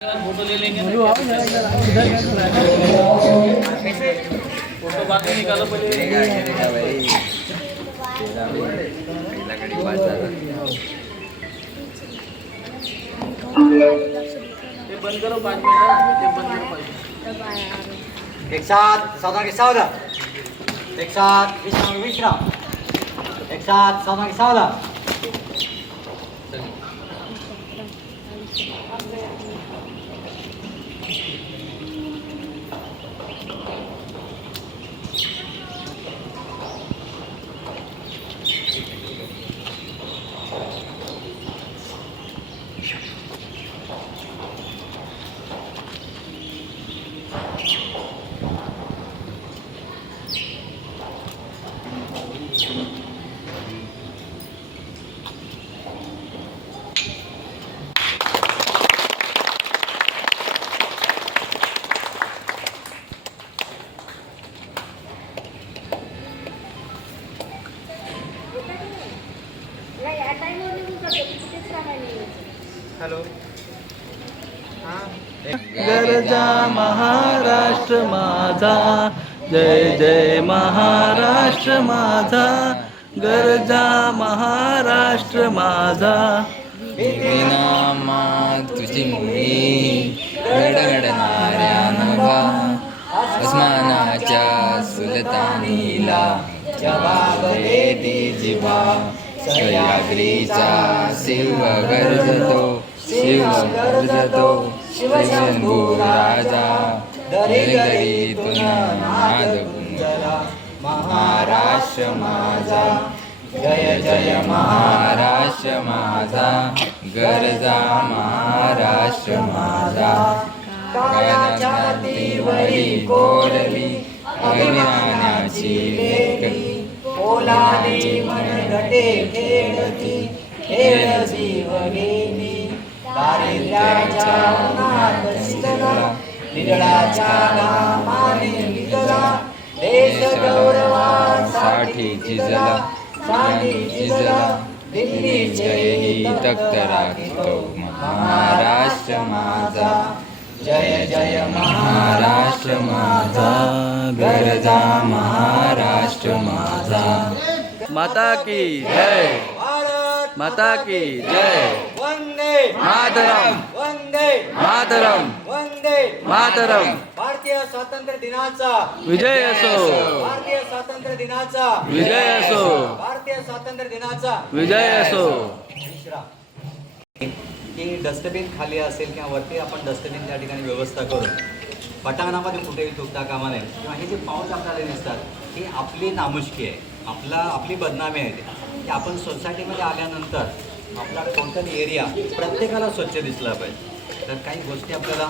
Photo ले लेंगे ना फोटो बाद में निकालो पहले ये बंद करो 5 मिनट ये बंद करो एक साथ सावधान के सावधान एक साथ विश्राम विश्राम एक साथ सावधान के सावधान हेलो गरजा महाराष्ट्र माझा जय जय महाराष्ट्र माझा गरजा महाराष्ट्र माझा विनामा तुझी मुली गडगडणाऱ्या नभा अस्मानाच्या सुलतानीला जबाबदे ती जिवा सह्याद्रीचा शिव गरजतो शिवशंभू राजा दरीतून नाद गुंजला महाराष्ट्र माझा जय जय महाराष्ट्र माझा गरजा महाराष्ट्र माझा कानाच्या तीवरी कोरली अभिमानाची लेखी ओलांडी मनगटे खेळती खेळ जीवगेली दारिद्र्याच्या उन्हात शिजला निडळाच्या घामाने निजला देश गौरवासाठी झिजला दिल्ली जय तख्त राखतो महाराष्ट्र माझा जय जय महाराष्ट्र माझा गरजा महाराष्ट्र माझा माता की जय भारत माता की जय वंदे मातरम वंदे मातरम वंदे मातरम भारतीय स्वातंत्र्य दिनाचा विजय असो भारतीय स्वातंत्र्य दिनाचा विजय असो भारतीय स्वातंत्र्य दिनाचा विजय असो की डस्टबिन खाली असेल किंवा वरती आपण डस्टबिन त्या ठिकाणी व्यवस्था करू पटांगणामध्ये कुठेही थुकता कामा नये किंवा हे जे पाऊस आपल्याला दिसतात ही आपली नामुष्की आहे आपली बदनामी आहे की आपण सोसायटीमध्ये आल्यानंतर आपला कोणताही एरिया प्रत्येकाला स्वच्छ दिसला पाहिजे तर काही गोष्टी आपल्याला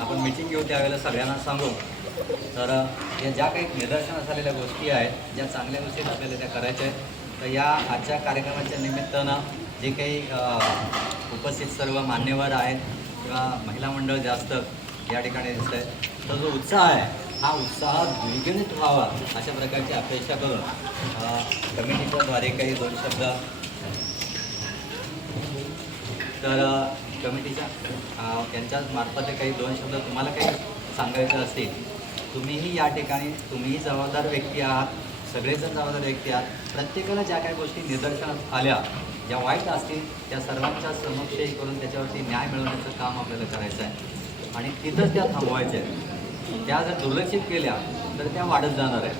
आपण मिटिंग घेऊ त्यावेळेला सगळ्यांना सांगू तर या ज्या काही निदर्शनास आलेल्या गोष्टी आहेत ज्या चांगल्या गोष्टी आपल्याला त्या करायच्या आहेत तर या आजच्या कार्यक्रमाच्या निमित्तानं जे काही उपस्थित सर्व मान्यवर आहेत किंवा महिला मंडळ जास्त या ठिकाणी दिसत आहे तर जो उत्साह आहे हा उत्साह द्विगुणित व्हावा अशा प्रकारची अपेक्षा करून कमिटीच्या द्वारे काही 2 शब्द तर कमिटीच्या त्यांच्या मार्फत काही 2 शब्द तुम्हाला काही सांगायचं असतील तुम्हीही या ठिकाणी तुम्हीही जबाबदार व्यक्ती आहात सगळेजण जबाबदार व्यक्ती आहात प्रत्येकाला ज्या काही गोष्टी निदर्शनास आल्या ज्या वाईट असतील त्या सर्वांच्या समक्षही करून त्याच्यावरती न्याय मिळवण्याचं काम आपल्याला करायचं आहे आणि तिथंच त्या थांबवायच्या आहेत त्या जर दुर्लक्षित केल्या तर त्या वाढत जाणार आहे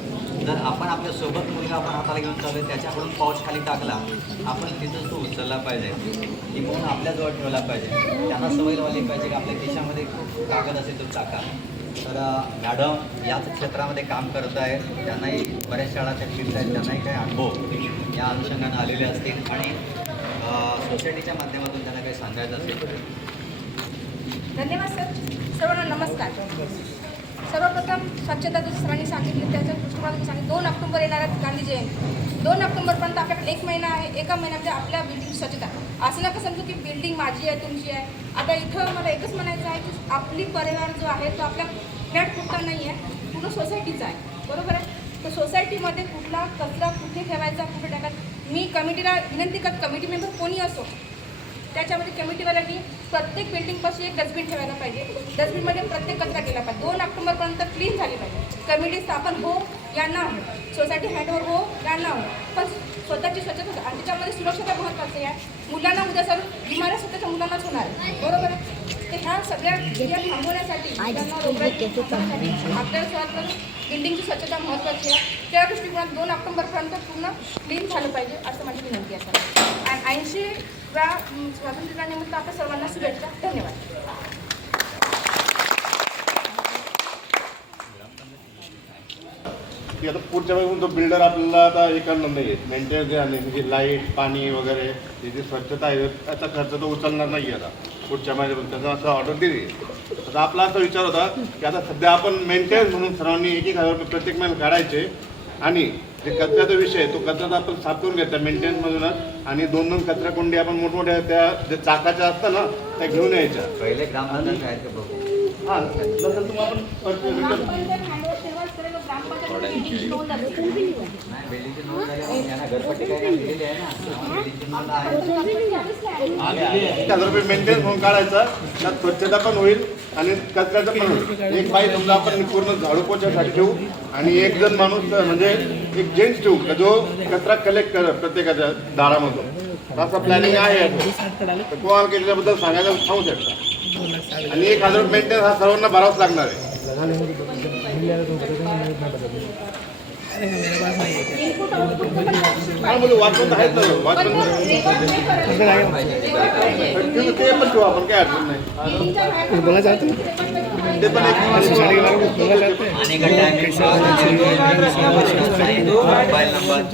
जर आपण आपल्यासोबत मुलगा आपण हाताला घेऊन चालू त्याच्याकडून पाऊच खाली टाकला आपण तिथंच तो उचलला पाहिजे ती म्हणून आपल्याजवळ ठेवला पाहिजे त्यांना सवय लावली पाहिजे की आपल्या खिशामध्ये कागद असेल तो टाका तर मॅडम याच क्षेत्रामध्ये काम करत आहे त्यांनाही बऱ्याच शाळा त्या फिरत आहेत त्यांनाही काही अनुभव या अनुषंगाने आलेले असतील आणि सोसायटीच्या माध्यमातून त्यांना काही सांगायचं असेल धन्यवाद सर सर्वांना नमस्कार सर्वप्रथम स्वच्छता जसं सरांनी सांगितलं त्याच्या दृष्टिकोनातून सांगितलं 2 ऑक्टोबर येणार आहे गांधी जयंती 2 ऑक्टोबरपर्यंत आपल्याकडे 1 महिना आहे एका महिन्यामध्ये आपल्या बिल्डिंग स्वच्छता असं नका समजू की बिल्डिंग माझी आहे तुमची आहे आता इथं मला एकच म्हणायचं आहे की आपली परिवार जो आहे तो आपल्या फ्लॅट पुरता नाही आहे पूर्ण सोसायटीचा आहे बरोबर आहे तर सोसायटीमध्ये कुठला कचरा कुठे ठेवायचा कुठे टाकायचा मी कमिटीला विनंती करत कमिटी मेंबर कोणी असो त्याच्यामध्ये कमिटीवाल्यांनी प्रत्येक बिल्डिंगपाशी एक डस्टबिन ठेवायला पाहिजे. डस्टबिनमध्ये प्रत्येक कचरा गेला पाहिजे. 2 ऑक्टोबरपर्यंत क्लीन झाली पाहिजे. कमिटी स्थापन हो या ना हो, सोसायटी हँडओव्हर हो या ना हो, पण स्वतःची स्वच्छता आणि त्याच्यामध्ये सुरक्षता महत्त्वाची आहे. मुलांना उद्या सर बिमाऱ्या स्वतःच्या मुलांनाच होणार आहे, बरोबर आहे. तर ह्या सगळ्या क्रिया थांबवण्यासाठी मुलांना रोगराई थांबवण्यासाठी आपल्याला सर्वात बिल्डिंगची स्वच्छता महत्त्वाची आहे. त्या दृष्टिकोनात 2 ऑक्टोबरपर्यंत पूर्ण क्लीन झालं पाहिजे असं माझी विनंती आहे सर. आणि 80व्या स्वातंत्र्यानिमित्त आपल्या सर्वांना शुभेच्छा. धन्यवाद. की आता पुढच्या वेळेस तो बिल्डर आपल्याला आता हे करणार नाही आहे मेंटेनन्स आणि म्हणजे लाईट पाणी वगैरे ही जी स्वच्छता आहे त्याचा खर्च तो उचलणार नाही आहे आता पुढच्या महिन्यापर्यंत. त्याचा असं ऑर्डर दिली. आता आपला असा विचार होता की आता सध्या आपण मेंटेनन्स म्हणून सर्वांनी 1,000 रुपये प्रत्येक महिन्यात काढायचे आणि जे कचऱ्याचा विषय आहे तो कचरा आपण साफ करून घेतला मेंटेनन्समधूनच आणि 2-2 कचरा कोंडी आपण मोठमोठ्या त्या जे चाकाच्या असतात ना त्या घेऊन यायच्या. पहिले ग्रामपंचायत आहेत का बघू. हां नंतर तुम्हाला आपण नाही बिल्डिंगची नोंद झाली आहे. यांना घरपट्टी काय काय दिलेली आहे ना. बिल्डिंगची नोंद आहे. 1,000 रुपये मेंटेनन्स म्हणून काढायचा. त्यात स्वच्छता पण होईल आणि कचऱ्याचं पण होईल. एक बाई समजा आपण पूर्ण झाडू पोछ्यासाठी ठेवू आणि एक जण माणूस म्हणजे एक जेंट्स ठेवू का जो कचरा कलेक्ट कर प्रत्येकाच्या दारामधून. असं प्लॅनिंग आहे. तर तुम्हाला काही त्याच्याबद्दल सांगायला सांगू शकता. आणि 1,000 रुपये मेंटेनन्स हा सर्वांना भरावाच लागणार आहे. हा म्हणजे वाचवून आहेत ना वाचवून ते पण ठेवू आपण काय अडचण नाही. ते पण एक आणि मोबाईल नंबर